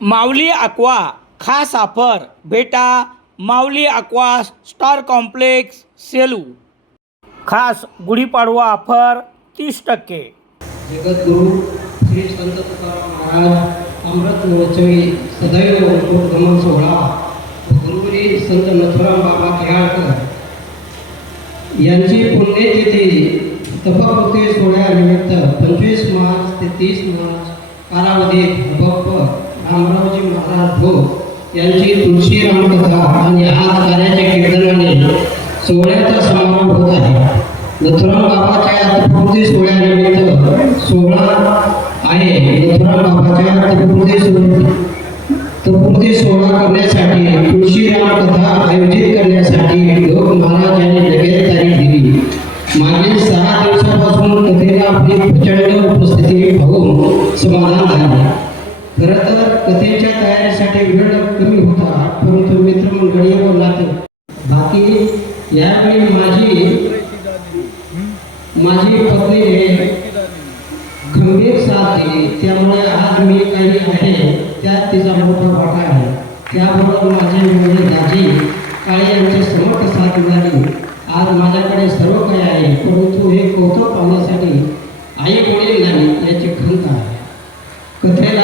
माऊली aqua खास offer भेटा Mauli aqua star complex Selu. खास गुढीपाडवा ऑफर तीस टक्के. जगद्गुरु श्री संत तुकाराम महाराज अमृत महोत्सवी सदैव उद्गमन सोहळा व गुरुवरी संत नथुराम बाबा केळकर यांची पुण्यतिथी तपकृती सोहळ्यानिमित्त पंचवीस मार्च ते तीस मार्च कालावधीत भक्त रामरावजी महाराज भोग यांची तुळशी रामकथा आणि आज कार्याच्या कीर्तनाने सोहळ्याचा समारंभ होत आहे. नथुराम बाबाच्या तत्पूर्ती सोहळ्यानिमित्त सोहळा आहे. नथुराम बाबाच्या तत्पूर्ती तत्पूर्ती सोहळा करण्यासाठी तुळशीराम कथा आयोजित करण्यासाठी लोक महाराज यांनी लगेच तारीख दिली. मागील सहा दिवसापासून कथेला आपली प्रचंड उपस्थिती पाहून समाधान झाले. खरं तर कथेच्या तयारीसाठी वेळ कमी होता परंतु मित्रमंडळी व नाते. बाकी यावेळी माझी माझी पत्नीने खंबीर साथ दिली. त्यामुळे आज मी काही आहे त्यात तिचा मोठा वाटा आहे. त्याबरोबर माझे मुले दाजी काळे यांची समर्थ साथ मिळाली. आज माझ्याकडे सर्व काही आहे परंतु हे कौतुक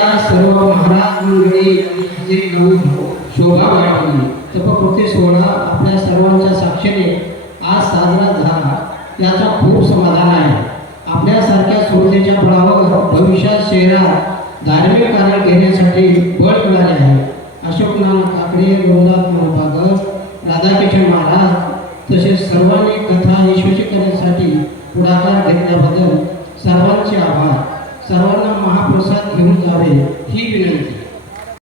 या सर्व महाराज मंडळी यांनी शोभा वाढवली तपकृती सोहळा आपल्या सर्वांच्या साक्षीने आज साजरा झाला याचा खूप समाधान आहे आपल्यासारख्या स्पर्धेच्या फळावर भविष्यात शहरात धार्मिक कार्य घेण्यासाठी बळ मिळाले आहे अशोक नाना काकडे गोंदात महाभागत राधाकिशन महाराज तसेच सर्वांनी कथा यशस्वी करण्यासाठी पुढाकार घेतल्याबद्दल सर्वांचे आभार. सर्वांना महाप्रसाद घेऊन जावे ही विनंती.